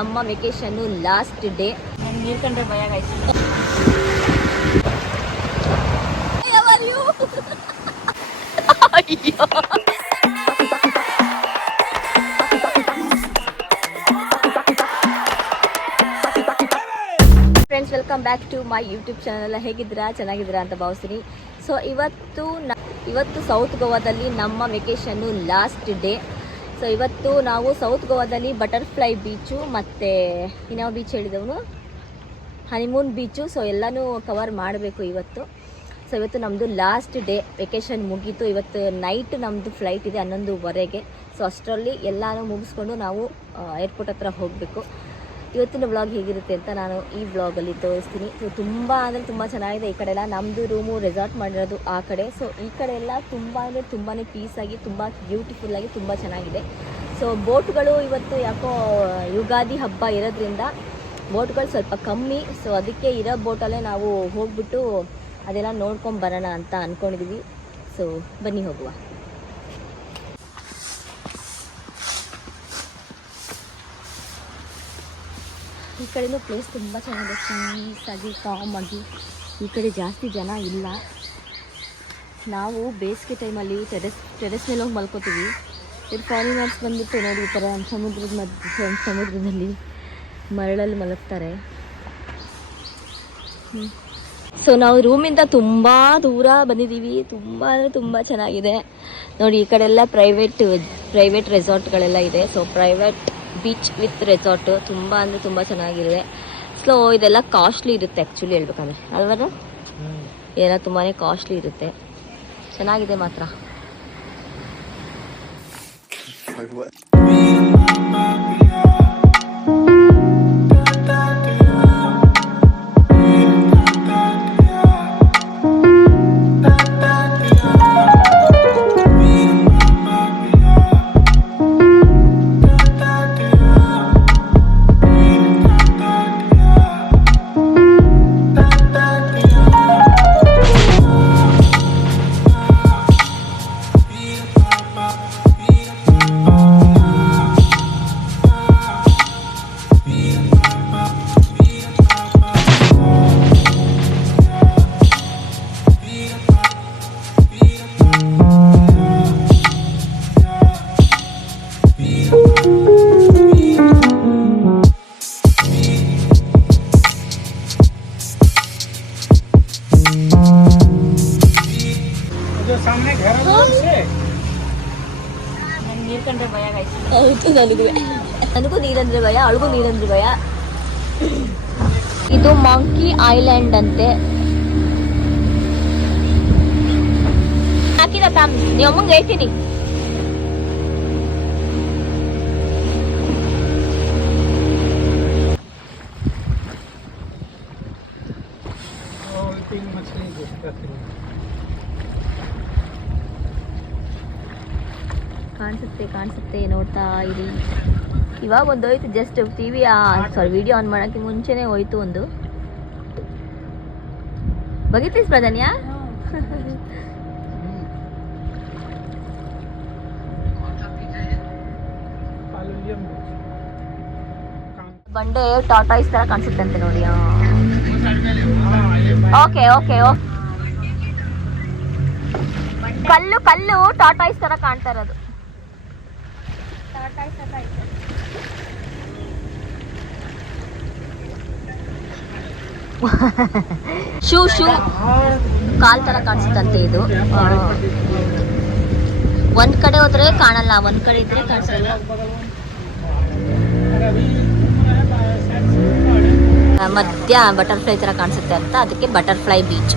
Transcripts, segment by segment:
ನಮ್ಮ vacation last day. ನೀರು ಕಂಡ್ರೆ ಭಯ ಆಯ್ತು. Friends, welcome back to my YouTube channel. ಹೇಗಿದ್ದೀರಾ? ಚೆನ್ನಾಗಿದ್ದೀರಾ ಅಂತ ಭಾವಿಸ್ತೀನಿ. ಸೊ ಇವತ್ತು ಸೌತ್ ಗೋವಾದಲ್ಲಿ ನಮ್ಮ ವೆಕೇಶನ್ನು ಲಾಸ್ಟ್ ಡೇ. ಸೊ ಇವತ್ತು ನಾವು ಸೌತ್ ಗೋವಾದಲ್ಲಿ ಬಟರ್ಫ್ಲೈ ಬೀಚು ಮತ್ತು ಇನ್ಯಾವ ಬೀಚ್ ಹೇಳಿದವನು, ಹನಿಮೂನ್ ಬೀಚು. ಸೊ ಎಲ್ಲನೂ ಕವರ್ ಮಾಡಬೇಕು ಇವತ್ತು. ಸೊ ಇವತ್ತು ನಮ್ಮದು ಲಾಸ್ಟ್ ಡೇ, ವೆಕೇಶನ್ ಮುಗೀತು. ಇವತ್ತು ನೈಟ್ ನಮ್ಮದು ಫ್ಲೈಟ್ ಇದೆ 11:15. ಸೊ ಅಷ್ಟರಲ್ಲಿ ಎಲ್ಲನೂ ಮುಗಿಸ್ಕೊಂಡು ನಾವು ಏರ್ಪೋರ್ಟ್ ಹತ್ರ ಹೋಗಬೇಕು. ಇವತ್ತಿನ ವ್ಲಾಗ್ ಹೇಗಿರುತ್ತೆ ಅಂತ ನಾನು ಈ ವ್ಲಾಗಲ್ಲಿ ತೋರಿಸ್ತೀನಿ. ಸೊ ತುಂಬ ಅಂದರೆ ತುಂಬ ಚೆನ್ನಾಗಿದೆ. ಈ ಕಡೆ ಎಲ್ಲ ನಮ್ಮದು ರೂಮು ರೆಸಾರ್ಟ್ ಮಾಡಿರೋದು ಆ ಕಡೆ. ಸೊ ಈ ಕಡೆ ಎಲ್ಲ ತುಂಬ ಅಂದರೆ ತುಂಬಾ ಪೀಸಾಗಿ, ತುಂಬ ಬ್ಯೂಟಿಫುಲ್ಲಾಗಿ, ತುಂಬ ಚೆನ್ನಾಗಿದೆ. ಸೊ ಬೋಟ್ಗಳು ಇವತ್ತು ಯಾಕೋ ಯುಗಾದಿ ಹಬ್ಬ ಇರೋದ್ರಿಂದ ಬೋಟ್ಗಳು ಸ್ವಲ್ಪ ಕಮ್ಮಿ. ಸೊ ಅದಕ್ಕೆ ಇರೋ ಬೋಟಲ್ಲೇ ನಾವು ಹೋಗ್ಬಿಟ್ಟು ಅದೆಲ್ಲ ನೋಡ್ಕೊಂಡು ಬರೋಣ ಅಂತ ಅಂದ್ಕೊಂಡಿದ್ದೀವಿ. ಸೊ ಬನ್ನಿ ಹೋಗುವ. ಈ ಕಡೆನೂ ಪ್ಲೇಸ್ ತುಂಬ ಚೆನ್ನಾಗಿದೆ, ಪೀಸಾಗಿ, ಕಾಮಾಗಿ. ಈ ಕಡೆ ಜಾಸ್ತಿ ಜನ ಇಲ್ಲ. ನಾವು ಬೇಸಿಗೆ ಟೈಮಲ್ಲಿ ಟೆರೆಸ್ ಮೇಲೆ ಹೋಗಿ ಮಲ್ಕೋತೀವಿ. ಇದು ಫಾರಿನರ್ಸ್ ಬಂದುಬಿಟ್ಟು ನೋಡಿ ಈ ಥರ ಸಮುದ್ರದಲ್ಲಿ ಮರಳಲ್ಲಿ ಮಲಗ್ತಾರೆ. ಸೊ ನಾವು ರೂಮಿಂದ ತುಂಬ ದೂರ ಬಂದಿದ್ದೀವಿ. ತುಂಬ ಅಂದರೆ ತುಂಬ ಚೆನ್ನಾಗಿದೆ ನೋಡಿ. ಈ ಕಡೆ ಎಲ್ಲ ಪ್ರೈವೇಟ್ ರೆಸಾರ್ಟ್ಗಳೆಲ್ಲ ಇದೆ. So private beach with resort ತುಂಬ ಅಂದರೆ ತುಂಬ ಚೆನ್ನಾಗಿರುತ್ತೆ. ಸೊ ಇದೆಲ್ಲ ಕಾಸ್ಟ್ಲಿ ಇರುತ್ತೆ ಆ್ಯಕ್ಚುಲಿ ಹೇಳ್ಬೇಕಂದ್ರೆ, ಅಲ್ವರ? ಇದೆಲ್ಲ ತುಂಬಾ ಕಾಸ್ಟ್ಲಿ ಇರುತ್ತೆ. ಚೆನ್ನಾಗಿದೆ ಮಾತ್ರ. ನೀರು ಕಂಡ್ರೆ ಭಯ ಆಯ್ತು. ಹೌದು, ನನಗೂ ನೀರಂದ್ರೆ ಭಯ, ಅವಳಿಗೂ ನೀರಂದ್ರೆ ಭಯ. ಇದು ಮಂಕಿ ಐಲ್ಯಾಂಡ್ ಅಂತೆ. ಹಾಕಿದ ತಾಮ್ ನೀವು ಅಮ್ಮಂಗೆ ಹೇಳ್ತೀನಿ. ಕಾಣಿಸುತ್ತೆ ನೋಡ್ತಾ ಇರಿ. ಇವಾಗ ಒಂದು ಹೋಯ್ತು, ಜಸ್ಟ್ ಟಿವಿ ವಿಡಿಯೋ ಆನ್ ಮಾಡೋಕ್ಕೆ ಮುಂಚೆನೇ ಹೋಯ್ತು ಒಂದು. ಬಗಿತೀಸ್ ಪ್ರಧಾನ್ಯ ಬಂಡೆ ಟಾಟಾಯ್ಸ್ ತರ ಕಾಣಿಸುತ್ತೆ ಅಂತೆ ನೋಡಿ. Okay okay okay. ಕಲ್ಲು ಟಾಟಾಯ್ಸ್ ತರ ಕಾಣ್ತಾ ಇರೋದು. ಶೂ ಕಾಲ್ ತರ ಕಾಣಿಸುತ್ತಂತೆ ಇದು. ಒಂದ್ ಕಡೆ ಹೋದ್ರೆ ಕಾಣಲ್ಲ, ಒಂದ್ ಕಡೆ ಇದ್ರೆ ಕಾಣಿಸಲ್ಲ. ಮಧ್ಯ ಬಟರ್ಫ್ಲೈ ತರ ಕಾಣಿಸುತ್ತೆ ಅಂತ ಅದಕ್ಕೆ ಬಟರ್ಫ್ಲೈ ಬೀಚ್.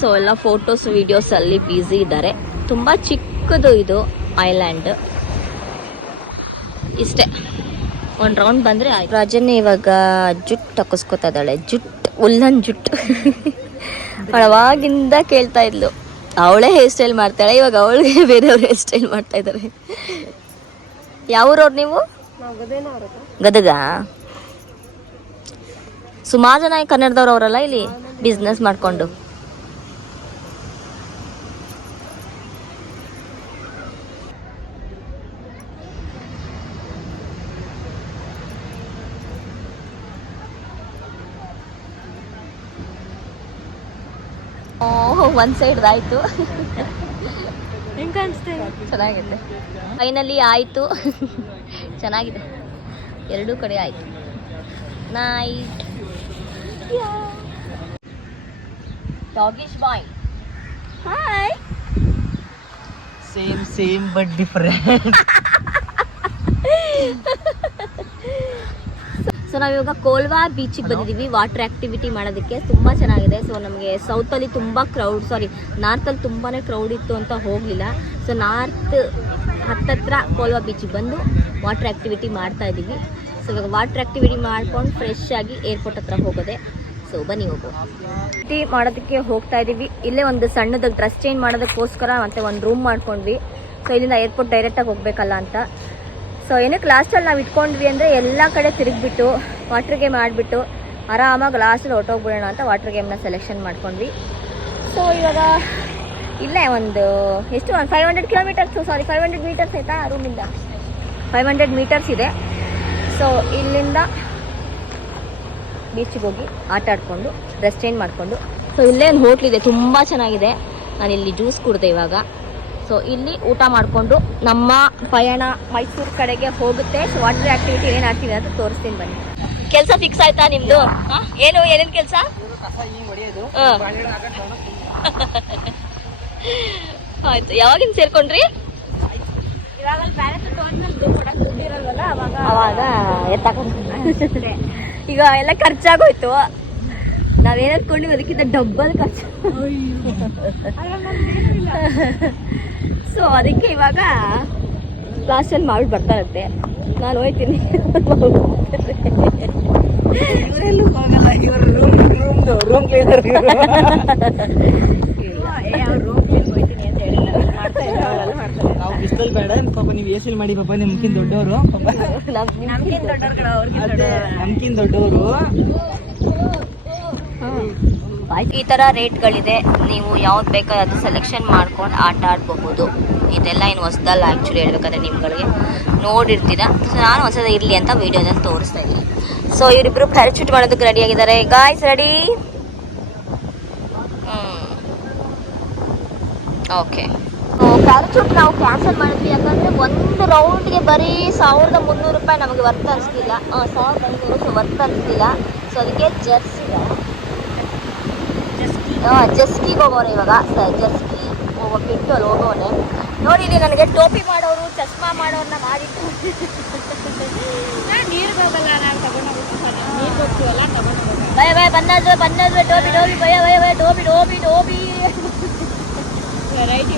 ಸೊ ಎಲ್ಲ ಫೋಟೋಸ್ ವಿಡಿಯೋಸ್ ಅಲ್ಲಿ ಬ್ಯುಸಿ ಇದ್ದಾರೆ. ತುಂಬಾ ಚಿಕ್ಕದು ಇದು ಐಲ್ಯಾಂಡ್. ಇಷ್ಟೇ, ಒಂದು ರೌಂಡ್ ಬಂದರೆ ಆಯ್ತು. ರಾಜನ್ನೇ ಇವಾಗ ಜುಟ್ಟು ತಕ್ಕಿಸ್ಕೊತಾ ಇದ್ದಾಳೆ. ಉಲ್ಲನ್ ಜುಟ್ಟು ಅವಾಗಿಂದ ಕೇಳ್ತಾ ಇದ್ಲು. ಅವಳೇ ಹೇರ್ ಸ್ಟೈಲ್ ಮಾಡ್ತಾಳೆ. ಇವಾಗ ಅವಳಿಗೆ ಬೇರೆಯವ್ರು ಹೇರ್ ಸ್ಟೈಲ್ ಮಾಡ್ತಾ ಇದ್ದಾರೆ. ಯಾವೂರವ್ರು ನೀವು? ಗದಗ. ಸುಮಾರು ಜನ ಕನ್ನಡದವ್ರು ಅವರಲ್ಲ ಇಲ್ಲಿ ಬಿಸ್ನೆಸ್ ಮಾಡ್ಕೊಂಡು. ಒಂದು ಸೈಡ್ ಆಯಿತು. ಹೆಂಗೆ ಕಾಣಿಸ್ತಾ ಇದೆ? ಚೆನ್ನಾಗಿದೆ. ಫೈನಲಿ ಆಯಿತು. ಚೆನ್ನಾಗಿದೆ, ಎರಡೂ ಕಡೆ ಆಯಿತು. Night doggish boy. Hi. Same but different. So ನಾವಿವಾಗ ಕೋಲ್ವಾ ಬೀಚಿಗೆ ಬಂದಿದ್ದೀವಿ ವಾಟರ್ ಆ್ಯಕ್ಟಿವಿಟಿ ಮಾಡೋದಕ್ಕೆ. ತುಂಬ ಚೆನ್ನಾಗಿದೆ. ಸೊ ನಮಗೆ ಸೌತಲ್ಲಿ ತುಂಬ ನಾರ್ತಲ್ಲಿ ತುಂಬಾ ಕ್ರೌಡ್ ಇತ್ತು ಅಂತ ಹೋಗಲಿಲ್ಲ. ಸೊ ನಾರ್ತ್ ಹತ್ತತ್ರ ಕೋಲ್ವಾ ಬೀಚಿಗೆ ಬಂದು ವಾಟರ್ ಆ್ಯಕ್ಟಿವಿಟಿ ಮಾಡ್ತಾ ಇದ್ದೀವಿ. ಸೊ ಇವಾಗ ವಾಟರ್ ಆ್ಯಕ್ಟಿವಿಟಿ ಮಾಡ್ಕೊಂಡು ಫ್ರೆಶ್ ಆಗಿ ಏರ್ಪೋರ್ಟ್ ಹತ್ರ ಹೋಗೋದೆ. ಸೊ ಬನ್ನಿ ಹೋಗೋ ಮಾಡೋದಕ್ಕೆ ಹೋಗ್ತಾ ಇದ್ದೀವಿ. ಇಲ್ಲೇ ಒಂದು ಸಣ್ಣದಾಗಿ ಡ್ರೆಸ್ ಚೇಂಜ್ ಮಾಡೋದಕ್ಕೋಸ್ಕರ ಮತ್ತೆ ಒಂದು ರೂಮ್ ಮಾಡ್ಕೊಂಡ್ವಿ. ಸೊ ಇಲ್ಲಿಂದ ಏರ್ಪೋರ್ಟ್ ಡೈರೆಕ್ಟಾಗಿ ಹೋಗಬೇಕಲ್ಲ ಅಂತ. ಸೊ ಏನಕ್ಕೆ ಲಾಸ್ಟಲ್ಲಿ ನಾವು ಇಟ್ಕೊಂಡ್ವಿ ಅಂದರೆ ಎಲ್ಲ ಕಡೆ ತಿರುಗಿಬಿಟ್ಟು ವಾಟರ್ ಗೇಮ್ ಆಡಿಬಿಟ್ಟು ಆರಾಮಾಗಿ ಲಾಸ್ಟಲ್ಲಿ ಹೊರಟೋಗ್ಬಿಡೋಣ ಅಂತ ವಾಟರ್ ಗೇಮ್ನ ಸೆಲೆಕ್ಷನ್ ಮಾಡ್ಕೊಂಡ್ವಿ. ಸೊ ಇವಾಗ ಇಲ್ಲೇ ಒಂದು 500 ಕಿಲೋಮೀಟರ್ಸ್ 500 ಮೀಟರ್ಸ್ ಆಯಿತಾ ರೂಮಿಂದ. 500 ಮೀಟರ್ಸ್ ಇದೆ. ಸೊ ಇಲ್ಲಿಂದ ಬೀಚಿಗೆ ಹೋಗಿ ಆಟ ಆಡಿಕೊಂಡು ಡ್ರೆಸ್ ಚೇಂಜ್ ಮಾಡಿಕೊಂಡು. ಸೊ ಇಲ್ಲೇ ಒಂದು ಹೋಟ್ಲಿದೆ, ತುಂಬ ಚೆನ್ನಾಗಿದೆ. ನಾನಿಲ್ಲಿ ಜ್ಯೂಸ್ ಕುಡಿದೆ ಇವಾಗ. ಸೊ ಇಲ್ಲಿ ಊಟ ಮಾಡಿಕೊಂಡು ನಮ್ಮ ಪಯಣ ಮೈಸೂರು ಕಡೆಗೆ ಹೋಗುತ್ತೆ. ಸೊ ವಾಟರ್ ಆ್ಯಕ್ಟಿವಿಟಿ ಏನು ಆಡ್ತೀವಿ ಅಂತ ತೋರಿಸ್ತೀನಿ ಬನ್ನಿ. ಕೆಲಸ ಫಿಕ್ಸ್ ಆಯ್ತಾ ನಿಮ್ಮದು? ಏನೇನು ಕೆಲಸ? ಆಯ್ತು. ಯಾವಾಗಿಂದ ಸೇರ್ಕೊಂಡ್ರಿ? ಅವಾಗ ಎತ್ತಕೊಂಡ್ರೆ ಈಗ ಎಲ್ಲ ಖರ್ಚಾಗೋಯ್ತು. ನಾವೇನು ಅನ್ಕೊಂಡಿವಿ ಅದಕ್ಕಿಂತ ಡಬ್ಬಲ್ ಖರ್ಚು. ಸೊ ಅದಕ್ಕೆ ಇವಾಗ ಲಾಸ್ಟಲ್ಲಿ ಮಾಡ್ಬಿಟ್ಟು ಬರ್ತಾ ಇರುತ್ತೆ. ನಾನು ಹೋಯ್ತೀನಿ. ಇವರೆಲ್ಲೂ ಹೋಗಲ್ಲ, ಇವರು ರೂಮ್ ಕ್ಲೀನರ್. ನಾವು ಬಿಸಿಲಲ್ಲಿ ಬೇಡ ಪಾಪ, ನೀವು ಎಸಿಲ್ ಮಾಡಿ ಪಾಪ. ನಿಮ್ಗಿಂತ ದೊಡ್ಡವರು ಪಾಪ, ನಮ್ಗಿಂತ ದೊಡ್ಡವರು. ಈ ಥರ ರೇಟ್ಗಳಿದೆ. ನೀವು ಯಾವ್ದು ಬೇಕೋ ಅದು ಸೆಲೆಕ್ಷನ್ ಮಾಡ್ಕೊಂಡು ಆಟ ಆಡ್ಬೋದು. ಇದೆಲ್ಲ ಏನು ಹೊಸದಲ್ಲ ಆ್ಯಕ್ಚುಲಿ ಹೇಳ್ಬೇಕಂದ್ರೆ, ನಿಮ್ಗಳಿಗೆ ನೋಡಿರ್ತೀರ. ಸೊ ನಾನು ಹೊಸದ ಇರಲಿ ಅಂತ ವೀಡಿಯೋದಲ್ಲಿ ತೋರಿಸ್ತಾ ಇದ್ದೀನಿ. ಸೊ ಇವರಿಬ್ಬರು ಪ್ಯಾರಾಚೂಟ್ ಮಾಡೋದಕ್ಕೆ ರೆಡಿಯಾಗಿದ್ದಾರೆ. Guys ready? ಓಕೆ. ಪ್ಯಾರಾಚೂಟ್ ನಾವು ಕ್ಯಾನ್ಸಲ್ ಮಾಡಿದ್ವಿ ಯಾಕಂದರೆ ಒಂದು ರೌಂಡ್ಗೆ ಬರೀ 1300 ರೂಪಾಯಿ ನಮಗೆ ವರ್ತ್ ಅನಿಸ್ತಿಲ್ಲ. 1500 ವರ್ತ್ ಅನಿಸ್ತಿಲ್ಲ. ಸೊ ಅದಕ್ಕೆ ಜಸ್ಕಿಗೆ ಹೋಗೋಣ ಇವಾಗ. ಜಸ್ಕಿ ಹೋಗ್ಬಿಟ್ಟು ಅಲ್ಲಿ ಹೋಗೋನೆ. ನೋಡಿರಿ, ನನಗೆ ಟೋಪಿ ಮಾಡೋರು ಚಸ್ಮಾ ಮಾಡೋರನ್ನ ಮಾಡಿಟ್ಟು ನೀರು ಹೋಗಲ್ಲ. ನಾನು ತಗೊಂಡೋಗ್ತೀವಲ್ಲ, ಭಯ ಬಂದಾದ್ರೆ ಟೋಪಿ ಭಯ ಟೋಪಿ ವೆರೈಟಿ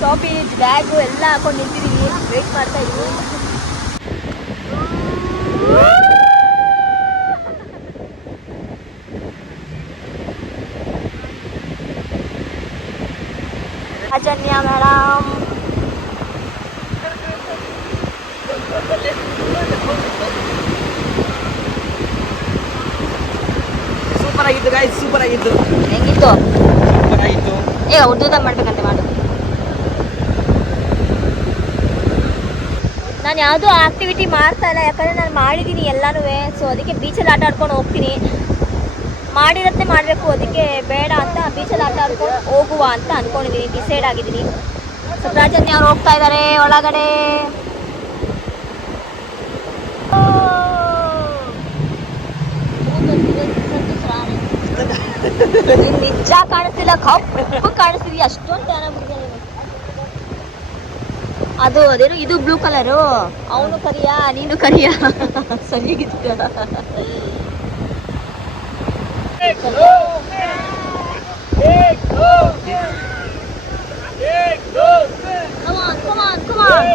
ಟೋಪಿ ಬ್ಯಾಗು ಎಲ್ಲ ಹಾಕೊಂಡು ನಿಂತಿದ್ದೀವಿ, ವೇಟ್ ಮಾಡ್ತಾ ಇದ್ದೀವಿ. ಅಜನ್ಯ ಮೇಡಮ್ ಸೂಪರ್ ಆಗಿತ್ತು ಗಾಯ್ಸ್, ಸೂಪರ್ ಆಗಿತ್ತು. ಹೆಂಗಿತ್ತು? ಸೂಪರ್ ಆಗಿತ್ತು. ಉರ್ದುದಾಗ ಮಾಡ್ಬೇಕಂತೆ ಮಾಡು. ನಾನು ಯಾವುದೂ ಆಕ್ಟಿವಿಟಿ ಮಾಡ್ತಾ ಇಲ್ಲ ಯಾಕಂದರೆ ನಾನು ಮಾಡಿದ್ದೀನಿ ಎಲ್ಲನೂ. ಸೊ ಅದಕ್ಕೆ ಬೀಚಲ್ಲಿ ಆಟ ಆಡ್ಕೊಂಡು ಹೋಗ್ತೀನಿ. ಮಾಡಿರತ್ತೆ ಮಾಡಬೇಕು, ಅದಕ್ಕೆ ಬೇಡ ಅಂತ ಬೀಚಲ್ಲಿ ಆಟ ಆಡ್ಕೊಂಡು ಹೋಗುವ ಅಂತ ಅಂದ್ಕೊಂಡಿದ್ದೀನಿ, ಡಿಸೈಡ್ ಆಗಿದ್ದೀನಿ. ಸೊ ರಾಜನ್ಯ ಅವ್ರು ಹೋಗ್ತಾ ಇದ್ದಾರೆ ಒಳಗಡೆ. ನಿಜ ಕಾಣಿಸ್ತಿಲ್ಲ, ಕಪ್ಪು ಕಾಣಿಸ್ತಿದೀಯ, ಅಷ್ಟೊಂದು ಟ್ಯಾನ್ ಆಗ್ಬಿಟ್ಟಿದೆ. ಅದು ಅದೇನು ಇದು ಬ್ಲೂ ಕಲರು, ಅವನು ಕರಿಯ ನೀನು ಕರಿಯ, ಸರಿಯಾಗಿತ್ತು. Come on.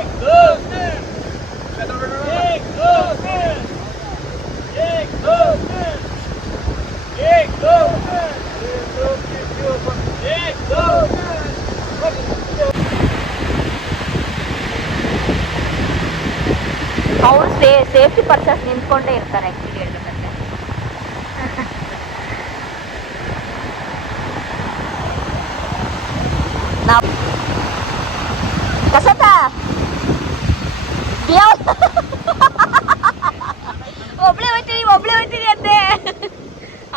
ಅವರು ಸೇಫ್ಟಿ ಪರ್ಪಸ್ ನಿಂತ್ಕೊಂಡೇ ಇರ್ತಾರೆ ಆ್ಯಕ್ಚುಲಿ ಹೇಳ್ಬೇಕಂದ್ರೆ. ನಾವು ಕಸತ ಒಬ್ಳೆ ಹೋಗ್ತೀನಿ ಅಂತೆ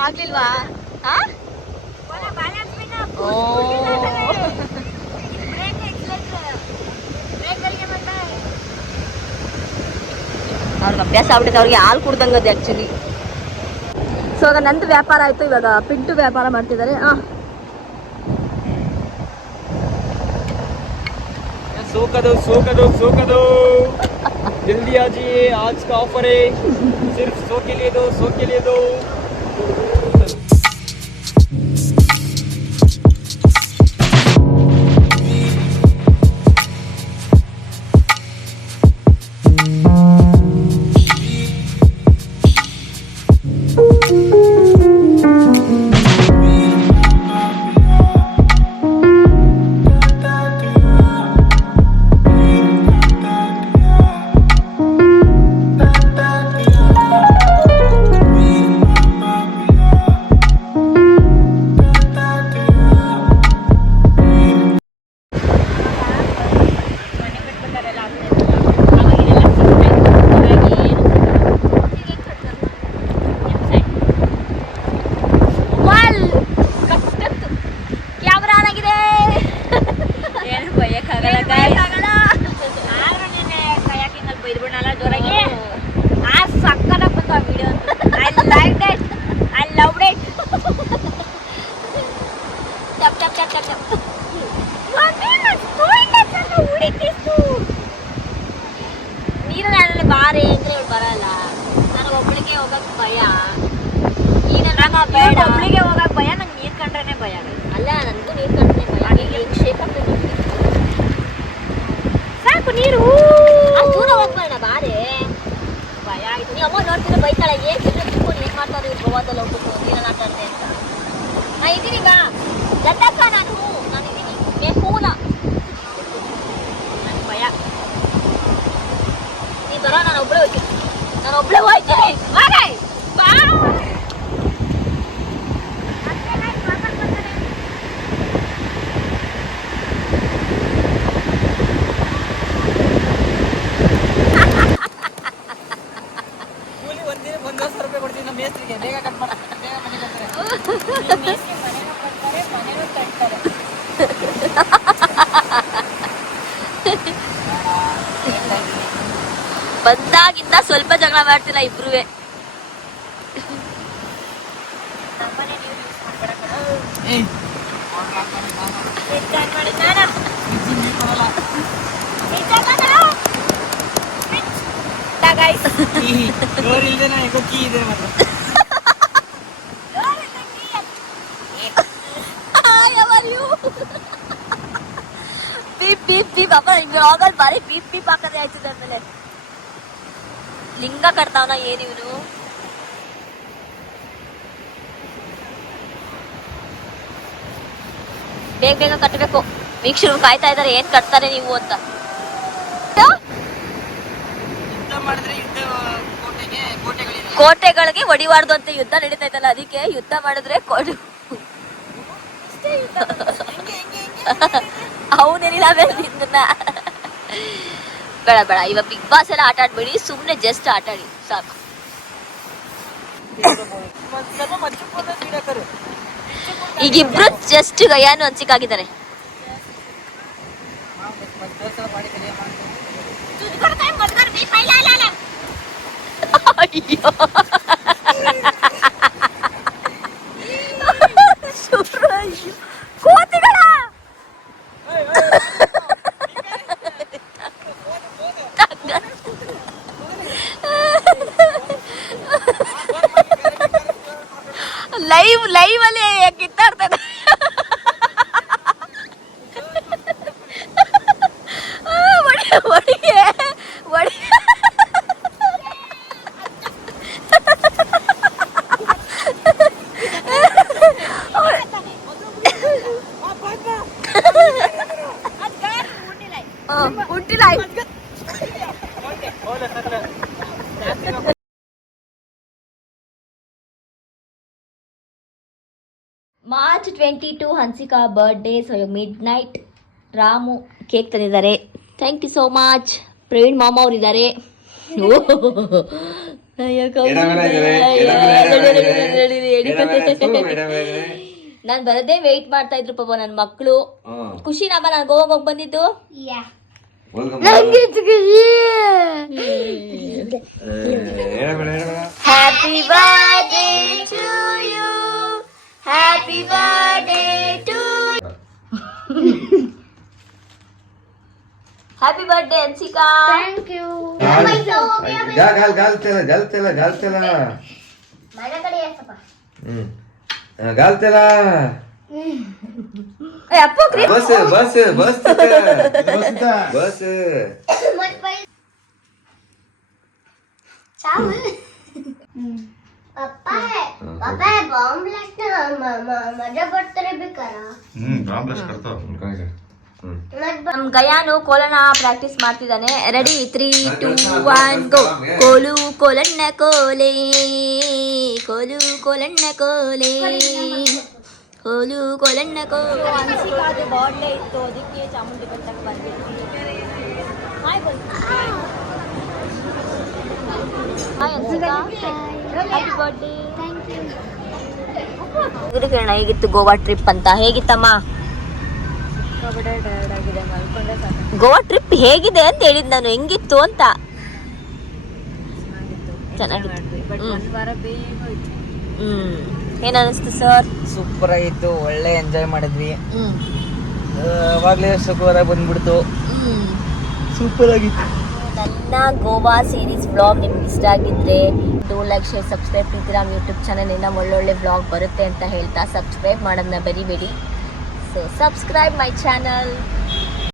ಆಗ್ಲಿಲ್ವಾ? ಅವ್ರಿಗೆ ಅಭ್ಯಾಸ ಆಗ್ಬಿಟ್ಟೈತೆ, ಅವ್ರಿಗೆ ಹಾಲು ಕುಡ್ದಂಗದೆ ಆ್ಯಕ್ಚುಲಿ. ಸೊ ಇವಾಗ ನಂದು ವ್ಯಾಪಾರ ಆಯಿತು, ಇವಾಗ ಪಿಂಟು ವ್ಯಾಪಾರ ಮಾಡ್ತಿದ್ದಾರೆ. सो जल्दी आ जाइए, आज का ऑफर है, सिर्फ 100 के लिए दो, 100 के लिए दो. ನೀರಲ್ಲಿ ಬಾರೆ ಅಂದ್ರೆ ಬರಲ್ಲ, ನನಗೆ ಒಬ್ಬಳಿಗೆ ಹೋಗಕ್ ಭಯ. ಈಗ ಬೇಡ, ಒಬ್ಬಳಿಗೆ ಹೋಗಕ್ ಭಯ, ನಂಗೆ ನೀರ್ ಕಂಡ್ರೇನೆ ಭಯ. ಅಲ್ಲ, ನನಗೂ ನೀರ್ ಕಂಡ್ರೆ ಭಯ. ಹೆಂಗ್ ಶೇಕ್ ಆಗ್ತದೆ ಸಾಕು ನೀರು. ದೂರ ಹೋಗ್ಬೇಡ ಬಾರೆ, ಭಯ ಆಯ್ತು. ನೀವು ಅಮ್ಮ ನೋಡ್ತಿದ್ರೆ ಬೈತಾಳೆ, ಏನ್ ತಿಳ್ಕೊಂಡು ಏನ್ ಮಾಡ್ತಾರೆ ಇವ್ರು ಗೋವಾದಲ್ಲಿ ಹೋಗ್ಬಿಟ್ಟು ನೀರಲ್ಲಿ ಆಟ ಆಡ್ದೆ ಅಂತ. ನಾ ಇದ್ದೀನಿ ಬಾ ಜಟ್ಟಕ್ಕ, ನಾನು ಇದ್ದೀನಿ ಬೇಕೂಲ, ನನ್ಗೆ ಭಯ. ನೀ ಬರೋ, ನಾನು ಒಬ್ಬಳೇ ಹೋಗ್ತೀನಿ, ಬಾ. ಕೂಲಿ ಒಂದಿನ 1,000 ರೂಪಾಯಿ ಕೊಡ್ತೀನಿ ನಮ್ಮ ಮೇಸ್ತ್ರಿಗೆ, ಬೇಗ ಕಟ್ ಮಾಡ, ಬೇಗ ಮನೆ ಕಟ್ತಾರೆ. ಮನೆನೂ ಕಟ್ತಾರೆ. ಬಂದಾಗಿಂದ ಸ್ವಲ್ಪ ಜಗಳ ಮಾಡ್ತಿಲ್ಲ ಇಬ್ರುವೆ. ಬಾರಿ ಬೀಪ್ ಬೀಪ್ ಹಾಕದೆ ಆಯ್ತದೆ. ಆಮೇಲೆ ಲಿಂಗ ಕಟ್ತಾವನ ಏನಿವನು. ಬೇಗ ಬೇಗ ಕಟ್ಟಬೇಕು. ವೀಕ್ಷಕರು ಕಾಯ್ತಾ ಇದಾರೆ, ಏನ್ ಕಟ್ತಾರೆ ನೀವು ಅಂತ. ಕೋಟೆಗಳಿಗೆ ಹೊಡಿಬಾರ್ದು ಅಂತ ಯುದ್ಧ ನಡೀತಾ ಇತ್ತಲ್ಲ, ಅದಕ್ಕೆ ಯುದ್ಧ ಮಾಡಿದ್ರೆ ಅವನೇನಿಲ್ಲ ನಿನ್ನ. ಬೇಡ ಬೇಡ, ಇವಾಗ ಬಿಗ್ ಬಾಸ್ ಎಲ್ಲ ಆಟ ಆಡ್ಬೇಡಿ, ಸುಮ್ನೆ ಜಸ್ಟ್ ಆಟ ಆಡಿ ಸಾಕು. ಈಗಿಬ್ರು ಜಸ್ಟ್ ಗಯಾನು ಹಂಚಿಕಾಗಿದ್ದಾರೆ. ಕೋತಿಗಳ ಲೈವ್ ಅಲ್ಲಿ ಕಿತ್ತಾಡ್ತಾರೆ. March 22 Hansika birthday. So midnight Ramu cake ತಂದಿದ್ದಾರೆ. Thank you so much. Praveen ಮಾಮ ಅವ್ರು ಇದ್ದಾರೆ. ನಾನು ಬರದೇ ವೆಯ್ಟ್ ಮಾಡ್ತಾ ಇದ್ರು ಪಾಪ ನನ್ನ ಮಕ್ಕಳು. ಖುಷಿನಮ್ಮ ನಾನು ಗೋವಾಗ ಹೋಗಿ ಬಂದಿದ್ದು. Happy birthday to you, happy birthday to happy birthday Anshika. Thank you. गाल चला माझ्या कडे ये सपा. गाल चला. ए अप्पू क्रीम. बस मत पाई. चावल. पप्पा है बॉम्ब ब्लास्ट माझ्या बर्थडे भी करा. बॉम्ब ब्लास्ट करतो. ನಮ್ ಗಯಾನು ಕೋಲನ ಪ್ರಾಕ್ಟೀಸ್ ಮಾಡ್ತಿದ್ದಾನೆ. ರೆಡಿ 3 2 1 ಗೋ. ಕೋಲು ಕೋಲಣ್ಣ ಕೋಲೆ, ಕೋಲು ಕೋಲಣ್ಣ ಕೋಲೆ, ಕೋಲು ಕೋಲಣ್ಣ ಕೋಲೆ. ಅನ್ಸಿಕಾದ ಬರ್ಡೇ ಇತ್ತು, ಅದಕ್ಕೆ ಚಾಮುಂಡಿ ಬೆಟ್ಟಕ್ಕೆ ಬಂದಿದ್ವಿ. ಹಾಯ್ ಬೋಲ್. Hi Ansika, happy birthday. Thank you. ಇದು ಕೇಳೋಣ ಹೇಗಿತ್ತು ಗೋವಾ ಟ್ರಿಪ್ ಅಂತ. ಹೇಗಿತ್ತಮ್ಮ ಗೋವಾ ಟ್ರಿಪ್? ಹೇಗಿದೆ ಅಂತ ಹೇಳಿದ್ ನಾನು, ಹೆಂಗಿತ್ತು ಅಂತ. ಚೆನ್ನಾಗಿತ್ತು. ಏನ್ ಅನಿಸ್ತು ಸರ್? ಸೂಪರ್ ಆಗಿತ್ತು, ಒಳ್ಳೆ ಎಂಜಾಯ್ ಮಾಡಿದ್ವಿ. ಅವಾಗ್ಲೇ ಶುಕ್ರವಾರ ಬಂದ್ಬಿಡ್ತು. ಸೂಪರ್ ಆಗಿತ್ತು. ನನ್ನ ಗೋವಾ ಸೀರೀಸ್ ವ್ಲಾಗ್ ನಿಮ್ಗೆ ಇಷ್ಟ ಆಗಿದ್ರೆ ಲೈಕ್ ಶೇರ್ ಸಬ್ಸ್ಕ್ರೈಬ್ ಮಾಡ್ತೀರಾ. ನಮ್ಮ ಯೂಟ್ಯೂಬ್ ಚಾನಲಿಂದ ಒಳ್ಳೊಳ್ಳೆ ವ್ಲಾಗ್ ಬರುತ್ತೆ ಅಂತ ಹೇಳ್ತಾ ಸಬ್ಸ್ಕ್ರೈಬ್ ಮಾಡೋದನ್ನ ಬರಿಬೇಡಿ. So subscribe my channel.